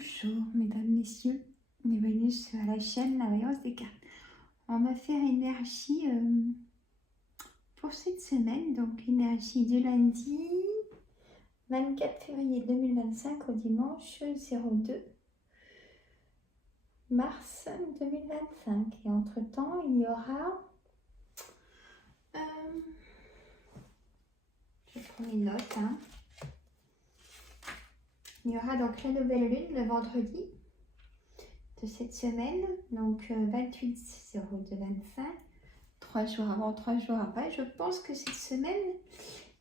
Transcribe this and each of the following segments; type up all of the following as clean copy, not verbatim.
Bonjour mesdames, messieurs, bienvenue sur la chaîne La Voyance des cartes. On va faire énergie pour cette semaine, donc énergie du lundi 24 février 2025 au dimanche 02 mars 2025. Et entre temps, il y aura, je prends les notes, il y aura donc la nouvelle lune le vendredi de cette semaine, donc 28/02/25, 3 jours avant, 3 jours après. Je pense que cette semaine,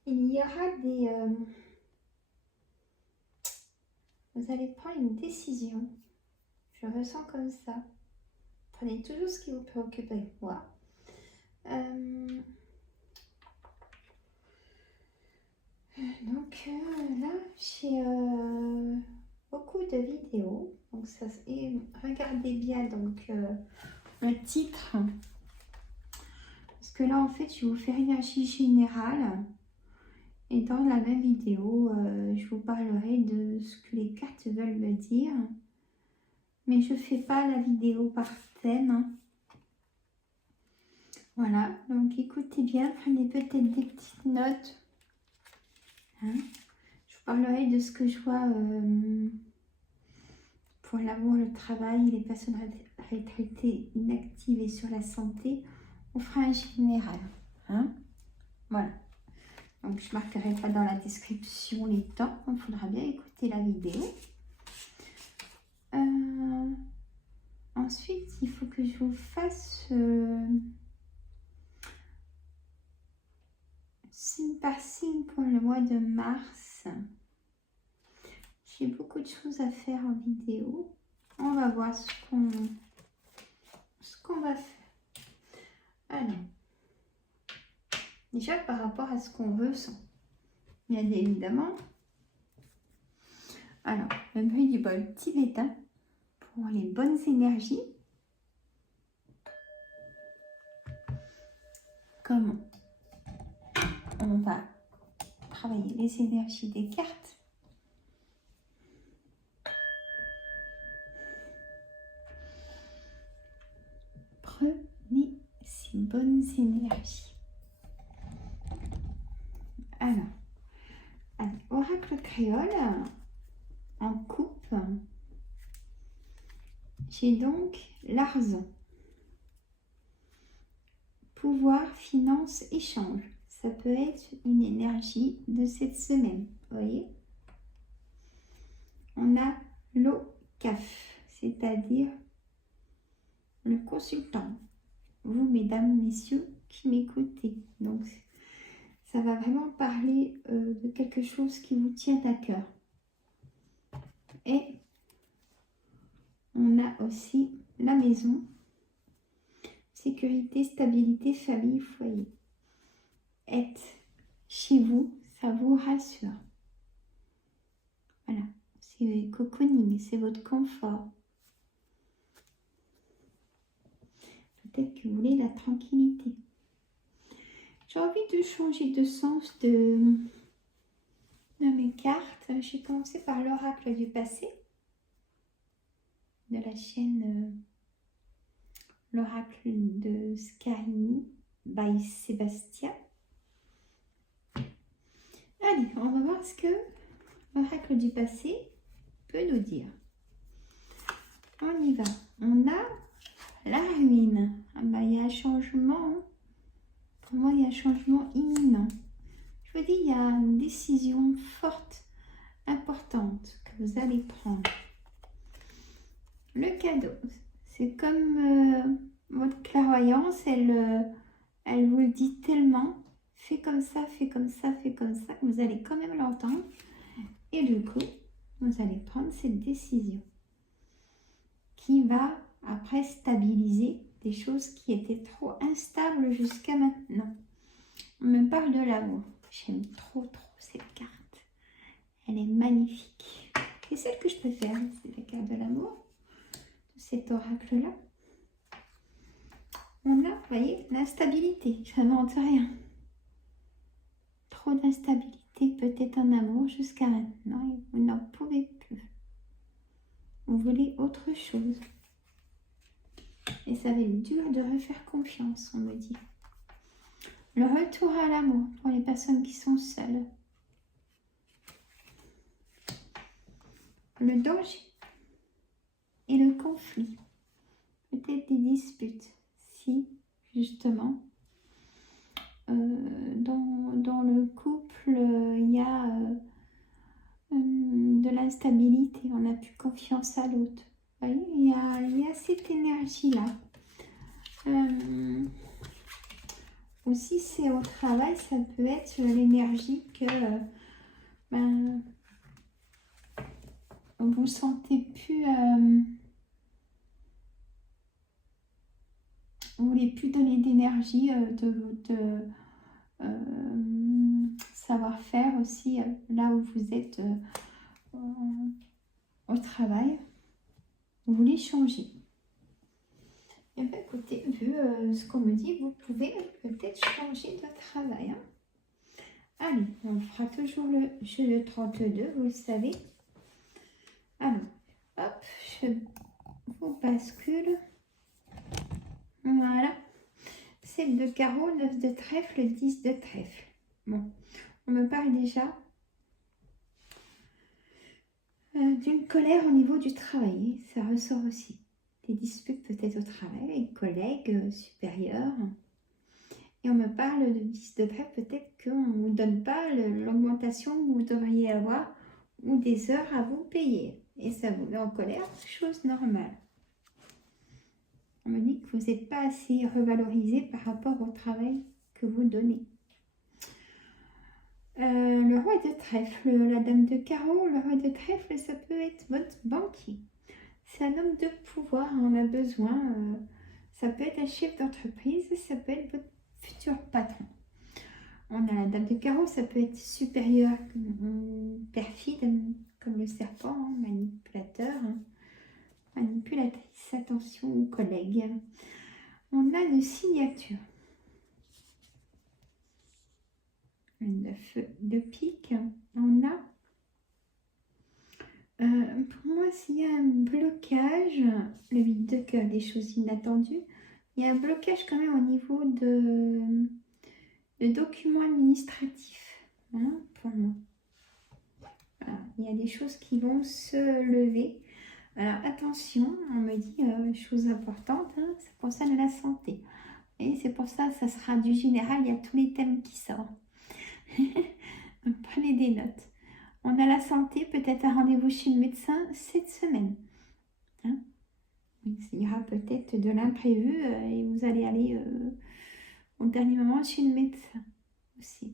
il y aura des... vous allez prendre une décision. Je ressens comme ça. Prenez toujours ce qui vous préoccupe avec moi. Donc là, j'ai beaucoup de vidéos. Donc ça, et regardez bien donc le titre. Parce que là, en fait, je vais vous faire énergie générale. Et dans la même vidéo, je vous parlerai de ce que les cartes veulent me dire. Mais je ne fais pas la vidéo par thème. Voilà, donc écoutez bien, prenez peut-être des petites notes. Je vous parlerai de ce que je vois pour l'amour, le travail, les personnes retraitées, inactives et sur la santé. On fera un général. Voilà. Donc je ne marquerai pas dans la description les temps. Il faudra bien écouter la vidéo. Ensuite, il faut que je vous fasse signe par signe pour le mois de mars. J'ai beaucoup de choses à faire en vidéo. On va voir ce qu'on va faire. Alors, déjà par rapport à ce qu'on ressent, bien évidemment. Alors, le bruit du bol tibétain pour les bonnes énergies. Comment on va travailler les énergies des cartes. Prenez ces bonnes énergies. Alors, oracle créole en coupe, j'ai donc l'argent, pouvoir, finance, échange. Ça peut être une énergie de cette semaine, vous voyez. On a l'OCAF, c'est-à-dire le consultant. Vous, mesdames, messieurs, qui m'écoutez. Donc, ça va vraiment parler de quelque chose qui vous tient à cœur. Et on a aussi la maison, sécurité, stabilité, famille, foyer. Être chez vous, ça vous rassure. Voilà, c'est cocooning, c'est votre confort. Peut-être que vous voulez la tranquillité. J'ai envie de changer de sens de mes cartes. J'ai commencé par l'oracle du passé de la chaîne l'oracle de Scarini by Sébastien. Allez, on va voir ce que l'oracle du passé peut nous dire. On y va. On a la ruine. Il y a un changement. Pour moi, il y a un changement imminent. Je vous dis, il y a une décision forte, importante que vous allez prendre. Le cadeau, c'est comme votre clairvoyance, elle vous le dit tellement. Fais comme ça, fais comme ça, fais comme ça, que vous allez quand même l'entendre. Et du coup, vous allez prendre cette décision qui va après stabiliser des choses qui étaient trop instables jusqu'à maintenant. On me parle de l'amour. J'aime trop cette carte. Elle est magnifique. Et celle que je préfère, c'est la carte de l'amour, de cet oracle-là. On a, vous voyez, l'instabilité. Je n'invente rien. Trop d'instabilité peut-être en amour jusqu'à maintenant. Et vous n'en pouvez plus. autre chose. Et ça va être dur de refaire confiance, on me dit. Le retour à l'amour pour les personnes qui sont seules. Le danger et le conflit. Peut-être des disputes. Si, justement, dans le couple, il y a de l'instabilité. On n'a plus confiance à l'autre. Vous voyez, il y a cette énergie-là. Aussi, c'est au travail, ça peut être l'énergie que vous sentez plus, vous voulez plus donner d'énergie, de savoir-faire aussi là où vous êtes au travail. Vous voulez changer. Et bien, écoutez, vu ce qu'on me dit, vous pouvez peut-être changer de travail. Hein. Allez, on fera toujours le jeu de 32, vous le savez. Alors, hop, je vous bascule. Voilà. 7 de carreau, 9 de trèfle, 10 de trèfle. Bon, on me parle déjà d'une colère au niveau du travail. Ça ressort aussi. Des disputes peut-être au travail avec collègues supérieurs. Et on me parle de 10 de trèfle, peut-être qu'on ne vous donne pas l'augmentation que vous devriez avoir ou des heures à vous payer. Et ça vous met en colère, chose normale. On me dit que vous n'êtes pas assez revalorisé par rapport au travail que vous donnez. Le roi de trèfle, la dame de carreau, le roi de trèfle, ça peut être votre banquier. C'est un homme de pouvoir, on a besoin. Ça peut être un chef d'entreprise, ça peut être votre futur patron. On a la dame de carreau, ça peut être supérieur, perfide, comme le serpent, hein, manipulateur, hein, manipulatrice, attention aux collègues. On a une signature. Le feu de pique. On a, pour moi, s'il y a un blocage, le 8 de cœur, des choses inattendues, il y a un blocage quand même au niveau de documents administratifs, hein, pour moi. Voilà, il y a des choses qui vont se lever. Alors attention, on me dit chose importante, hein, ça concerne la santé. Et c'est pour ça, ça sera du général, il y a tous les thèmes qui sortent. Donc, prenez des notes. On a la santé, peut-être un rendez-vous chez le médecin cette semaine. Hein, il y aura peut-être de l'imprévu et vous allez aller au dernier moment chez le médecin aussi.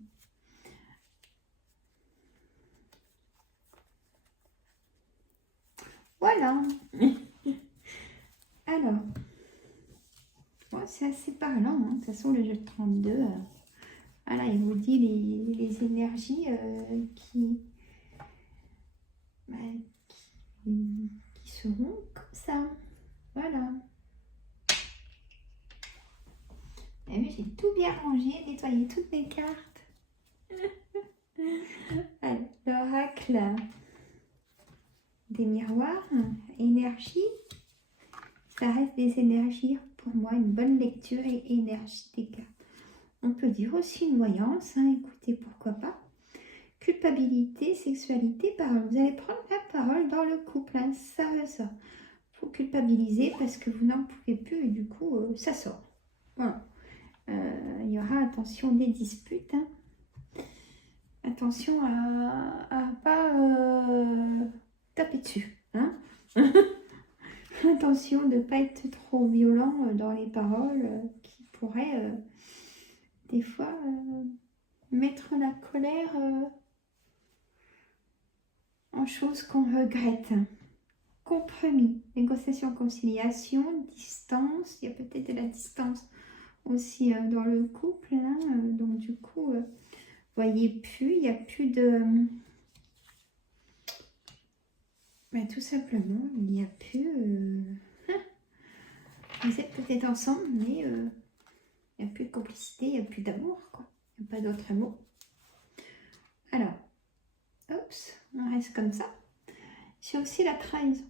Voilà. Alors, ouais, c'est assez parlant. Hein. De toute façon, le jeu de 32, voilà, il vous dit les énergies bah, qui seront comme ça. Voilà. Et oui, j'ai tout bien rangé, nettoyé toutes mes cartes. Alors, l'oracle des miroirs, énergie. Ça reste des énergies, pour moi, une bonne lecture et énergie des cartes. On peut dire aussi une voyance, hein, écoutez, pourquoi pas. Culpabilité, sexualité, parole. Vous allez prendre la parole dans le couple, hein, ça ressort. Il faut culpabiliser parce que vous n'en pouvez plus et du coup, ça sort. Voilà. Il y aura, attention, des disputes. Hein. Attention à pas taper dessus. Hein. Attention de ne pas être trop violent dans les paroles qui pourraient des fois mettre la colère en choses qu'on regrette. Compromis, négociation, conciliation, distance. Il y a peut-être de la distance aussi dans le couple. Hein, donc du coup, vous voyez plus, il n'y a plus de... Ben, tout simplement, il n'y a plus... Vous êtes peut-être ensemble, mais il n'y a plus de complicité, il n'y a plus d'amour, quoi. Il n'y a pas d'autre mot. Alors, oups, on reste comme ça. C'est aussi la trahison.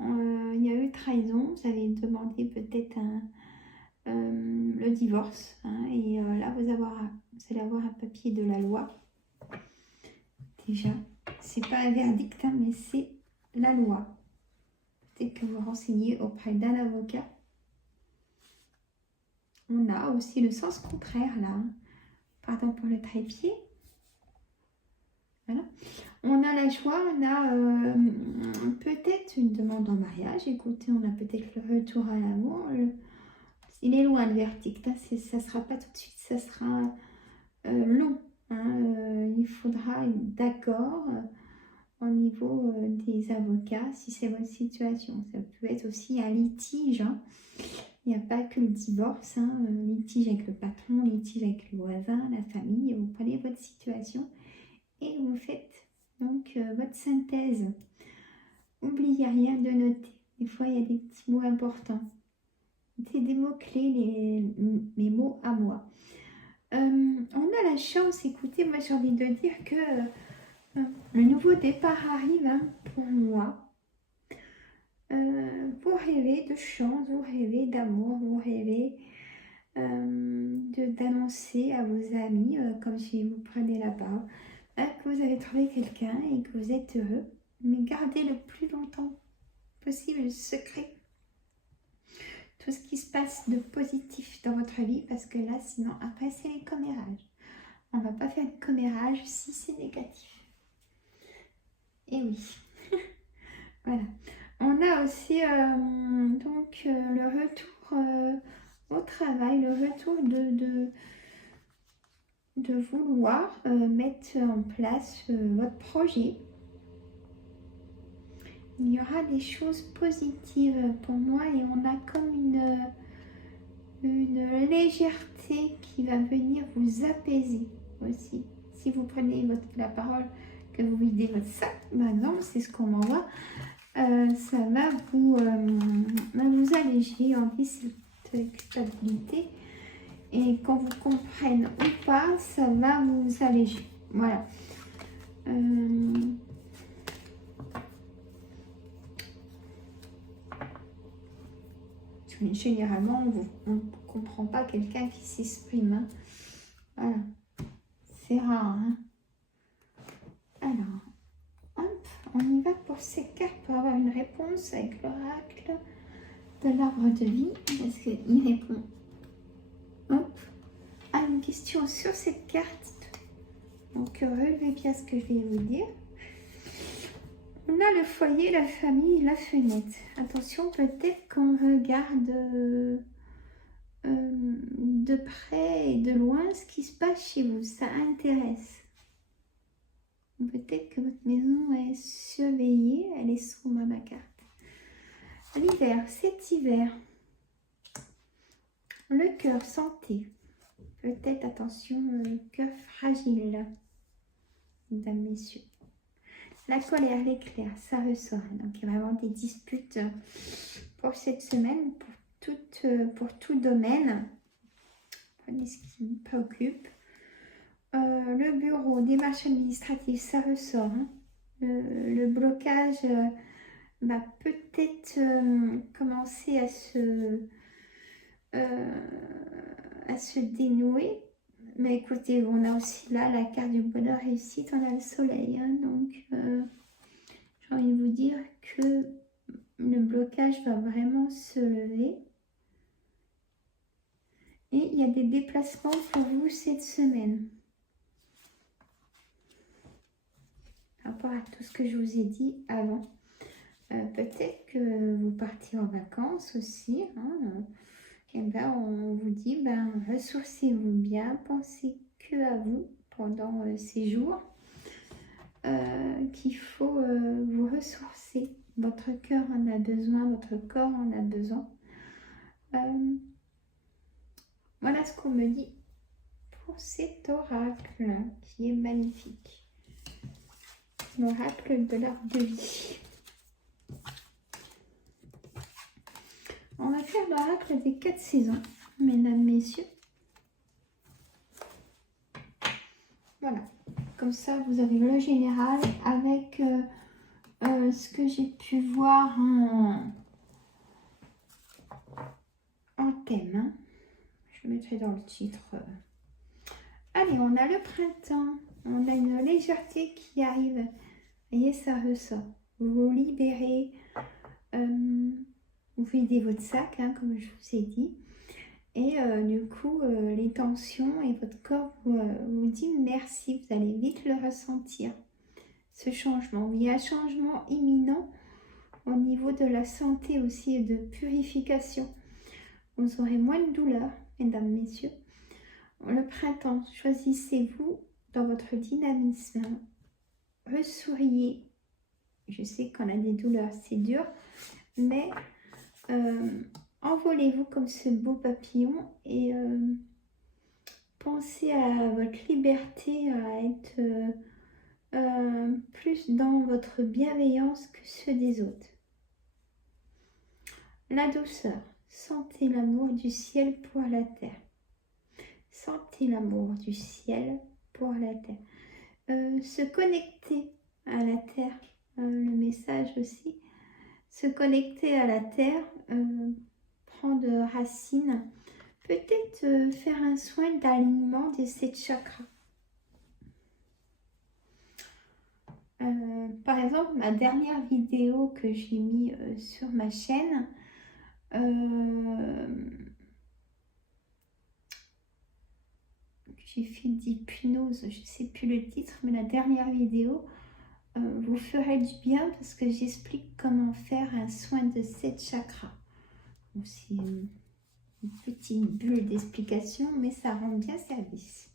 Il y a eu trahison, vous avez demandé peut-être le divorce, hein, et là vous allez avoir un papier de la loi. Déjà, c'est pas un verdict, hein, mais c'est la loi. Peut-être que vous renseignez auprès d'un avocat. On a aussi le sens contraire là, hein. Pardon pour le trépied. Voilà. On a la joie, on a peut-être une demande en mariage. Écoutez, on a peut-être le retour à l'amour. Il est loin le verdict, hein. Ça ne sera pas tout de suite, ça sera long, hein. Il faudra être d'accord au niveau des avocats si c'est votre situation. Ça peut être aussi un litige, hein. Il n'y a pas que le divorce, hein. Litige avec le patron, litige avec le voisin, la famille. Vous prenez votre situation et vous faites donc votre synthèse. N'oubliez rien de noter. Des fois, il y a des petits mots importants. C'est des mots-clés, mes mots à moi. On a la chance, écoutez, moi j'ai envie de dire que le nouveau départ arrive, hein, pour moi. Vous rêvez de chance, vous rêvez d'amour, vous rêvez d'annoncer à vos amis, comme si vous prenez la barre, que vous avez trouvé quelqu'un et que vous êtes heureux. Mais gardez le plus longtemps possible le secret. Tout ce qui se passe de positif dans votre vie, parce que là, sinon, après, c'est les commérages. On ne va pas faire de commérage si c'est négatif. Et oui. Voilà. On a aussi donc le retour au travail, le retour de vouloir mettre en place votre projet. Il y aura des choses positives pour moi et on a comme une légèreté qui va venir vous apaiser aussi. Si vous prenez la parole, que vous videz votre sac, maintenant c'est ce qu'on m'envoie, ça va vous alléger en cette culpabilité. Et qu'on vous comprenne ou pas, ça va vous alléger. Voilà. Généralement, on ne comprend pas quelqu'un qui s'exprime, hein. Voilà. C'est rare, hein. Alors, hop, on y va pour ces cartes pour avoir une réponse avec l'oracle de l'arbre de vie. Parce qu'il répond, hop, à une question sur cette carte. Donc, relevez bien ce que je vais vous dire. On a le foyer, la famille, la fenêtre. Attention, peut-être qu'on regarde de près et de loin ce qui se passe chez vous. Ça intéresse. Peut-être que votre maison est surveillée. Elle est sombre, ma carte. L'hiver, cet hiver. Le cœur, santé. Peut-être, attention, le cœur fragile. Mesdames, messieurs. La colère, l'éclair, ça ressort. Donc, il y a vraiment des disputes pour cette semaine, pour tout domaine. Prenez ce qui me préoccupe. Le bureau, démarche administrative, ça ressort, hein. Le blocage va peut-être commencer à se dénouer. Mais écoutez, on a aussi là la carte du bonheur réussite, on a le soleil, hein. Donc j'ai envie de vous dire que le blocage va vraiment se lever. Et il y a des déplacements pour vous cette semaine. Par rapport à tout ce que je vous ai dit avant. Peut-être que vous partez en vacances aussi, hein. Et ben on vous dit, ressourcez-vous bien, pensez que à vous pendant ces jours, qu'il faut vous ressourcer. Votre cœur en a besoin, votre corps en a besoin. Voilà ce qu'on me dit pour cet oracle qui est magnifique. L'oracle de l'arbre de vie. On va faire l'oracle des 4 saisons, mesdames, messieurs. Voilà. Comme ça, vous avez le général avec ce que j'ai pu voir en thème. Hein. Je mettrai dans le titre. Allez, on a le printemps. On a une légèreté qui arrive. Vous voyez, ça ressort. Vous vous libérez. Vous videz votre sac, hein, comme je vous ai dit. Et du coup, les tensions et votre corps vous dit merci. Vous allez vite le ressentir. Ce changement. Il y a un changement imminent au niveau de la santé aussi et de purification. Vous aurez moins de douleur, mesdames, messieurs. Le printemps, choisissez-vous dans votre dynamisme. Ressouriez. Je sais qu'on a des douleurs, c'est dur, mais envolez-vous comme ce beau papillon et pensez à votre liberté, à être plus dans votre bienveillance que ceux des autres. La douceur. Sentez l'amour du ciel pour la terre. Sentez l'amour du ciel pour la terre. Se connecter à la terre. Le message aussi. Se connecter à la terre. Prendre racine. Peut-être faire un soin d'alignement des 7 chakras. Par exemple, ma dernière vidéo que j'ai mis sur ma chaîne, j'ai fait d'hypnose, je ne sais plus le titre, mais la dernière vidéo vous ferait du bien parce que j'explique comment faire un soin de 7 chakras. Bon, c'est une petite bulle d'explication, mais ça rend bien service.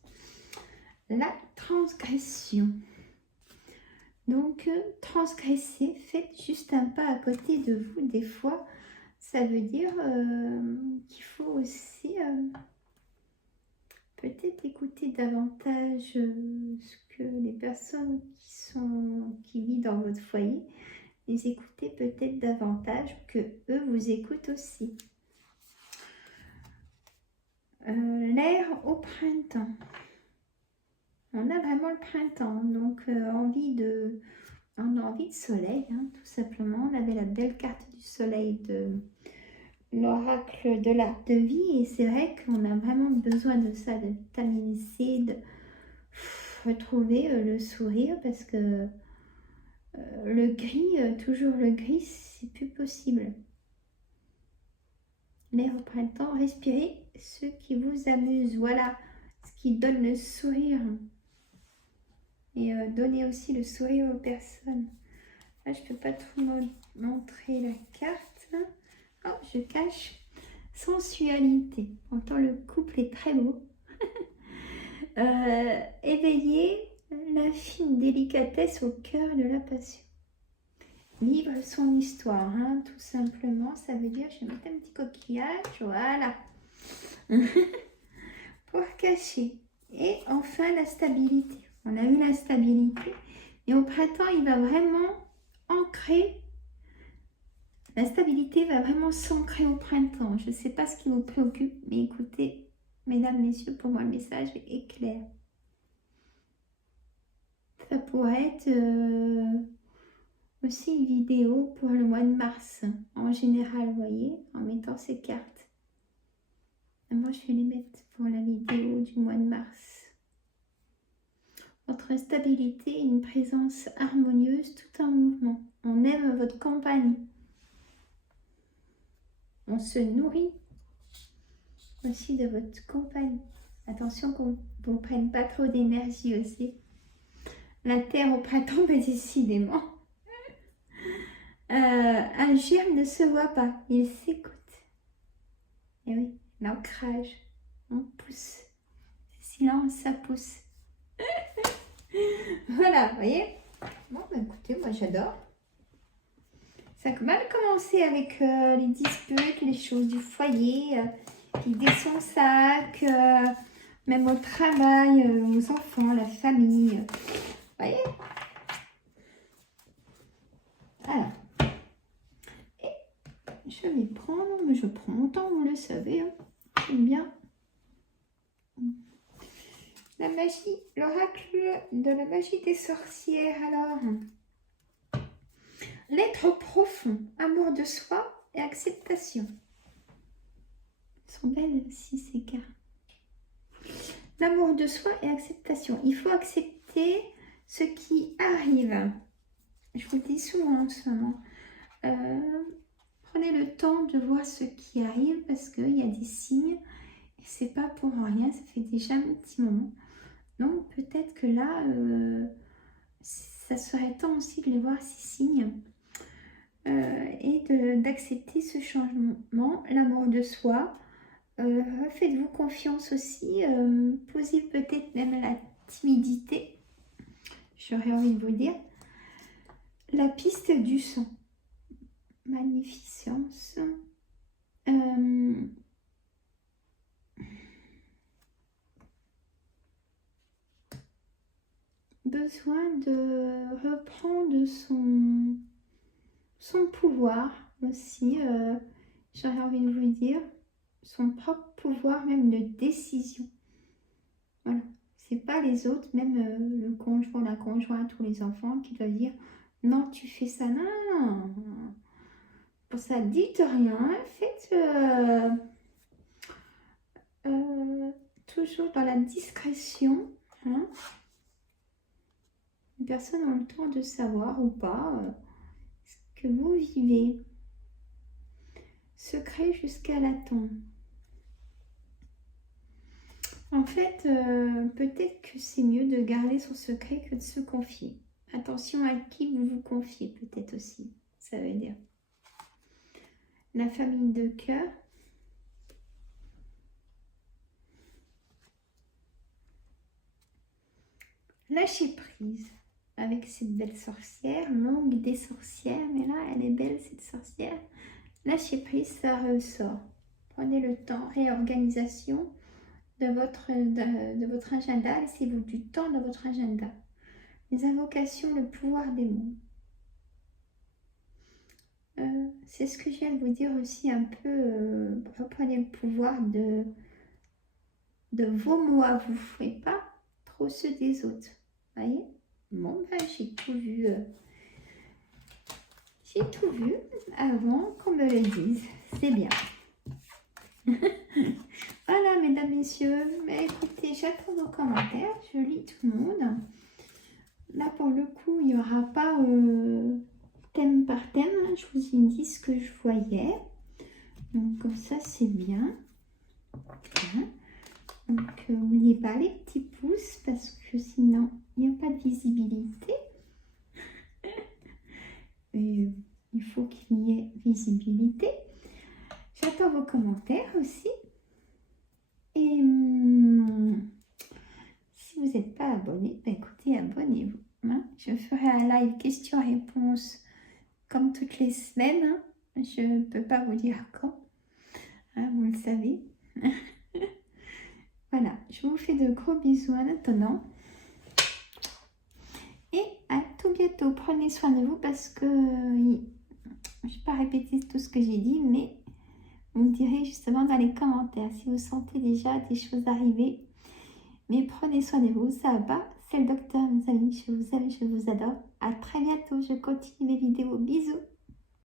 La transgression. Donc, transgresser, faites juste un pas à côté de vous. Des fois, ça veut dire qu'il faut aussi peut-être écouter davantage ce que les personnes qui vivent dans votre foyer, les écouter peut-être davantage que eux vous écoutent aussi. L'air au printemps. On a vraiment le printemps, donc on a envie de soleil, hein, tout simplement. On avait la belle carte du soleil de l'oracle de l'arbre de vie, et c'est vrai qu'on a vraiment besoin de ça, de vitamine C, de retrouver le sourire, parce que le gris, toujours le gris, c'est plus possible. L'air au printemps, respirez ce qui vous amuse, voilà, ce qui donne le sourire. Et donnez aussi le sourire aux personnes. Là, je ne peux pas trop montrer la carte. Oh, je cache. Sensualité. Pourtant, le couple est très beau. Éveiller la fine délicatesse au cœur de la passion. Vivre son histoire, hein, tout simplement. Ça veut dire, je vais mettre un petit coquillage, voilà. Pour cacher. Et enfin, la stabilité. On a eu la stabilité. Et au printemps, il va vraiment ancrer. La stabilité va vraiment s'ancrer au printemps. Je ne sais pas ce qui vous préoccupe, mais écoutez, mesdames, messieurs, pour moi, le message est clair. Ça pourrait être aussi une vidéo pour le mois de mars. En général, vous voyez, en mettant ces cartes. Et moi, je vais les mettre pour la vidéo du mois de mars. Votre stabilité, une présence harmonieuse, tout en mouvement. On aime votre compagnie. On se nourrit aussi de votre compagnie. Attention qu'on ne prenne pas trop d'énergie aussi. La terre au printemps, mais décidément. Un germe ne se voit pas, il s'écoute. Et oui, l'ancrage, on pousse. Silence, ça pousse. Voilà, vous voyez. Bon, bah écoutez, moi j'adore. Ça a mal commencé avec les disputes, les choses du foyer, vider son sac, même au travail, aux enfants, la famille. Vous voyez. Alors, et je vais prendre, mais je prends mon temps, vous le savez. Hein. J'aime bien. La magie, l'oracle de la magie des sorcières. Alors, L'être profond, amour de soi et acceptation. Elles sont belles aussi ces cartes. L'amour de soi et acceptation. Il faut accepter ce qui arrive. Je vous le dis souvent en ce moment. Prenez le temps de voir ce qui arrive parce qu'il y a des signes et c'est pas pour rien, ça fait déjà un petit moment. Donc peut-être que là, ça serait temps aussi de les voir ces signes et d'accepter ce changement, l'amour de soi. Faites-vous confiance aussi, posez peut-être même la timidité, j'aurais envie de vous dire. La piste du sang, magnificence. Besoin de reprendre son pouvoir aussi, j'aurais envie de vous dire, son propre pouvoir même de décision. Voilà, c'est pas les autres, même le conjoint, la conjointe ou les enfants qui doivent dire non, tu fais ça, non. Pour ça, dites rien, faites toujours dans la discrétion. Hein. Les personnes ont le temps de savoir ou pas ce que vous vivez. Secret jusqu'à la tombe. En fait, peut-être que c'est mieux de garder son secret que de se confier. Attention à qui vous vous confiez, peut-être aussi, ça veut dire. La famille de cœur. Lâcher prise avec cette belle sorcière, longue des sorcières, mais là, elle est belle, cette sorcière. Lâcher prise, ça ressort. Prenez le temps, réorganisation de votre agenda, laissez-vous du temps dans votre agenda. Les invocations, le pouvoir des mots. C'est ce que je viens de vous dire aussi un peu, reprenez le pouvoir de vos mots à vous, et pas trop ceux des autres. Voyez? Bon, ben, j'ai tout vu. J'ai tout vu avant qu'on me le dise. C'est bien. Voilà, mesdames, messieurs. Mais écoutez, j'attends vos commentaires. Je lis tout le monde. Là, pour le coup, il n'y aura pas thème par thème. Je vous ai dit ce que je voyais. Donc, comme ça, c'est bien. Voilà. Donc, n'oubliez pas les petits pouces parce que sinon, il n'y a pas de visibilité. Et, il faut qu'il y ait visibilité. J'attends vos commentaires aussi. Et si vous n'êtes pas abonné, ben écoutez, abonnez-vous. Hein. Je ferai un live questions-réponses comme toutes les semaines. Hein. Je ne peux pas vous dire quand. Hein, vous le savez. Voilà, je vous fais de gros bisous en attendant. Et à tout bientôt. Prenez soin de vous parce que je ne vais pas répéter tout ce que j'ai dit, mais vous me direz justement dans les commentaires si vous sentez déjà des choses arriver. Mais prenez soin de vous, ça va pas. C'est le docteur, mes amis. Je vous aime, je vous adore. À très bientôt. Je continue mes vidéos. Bisous.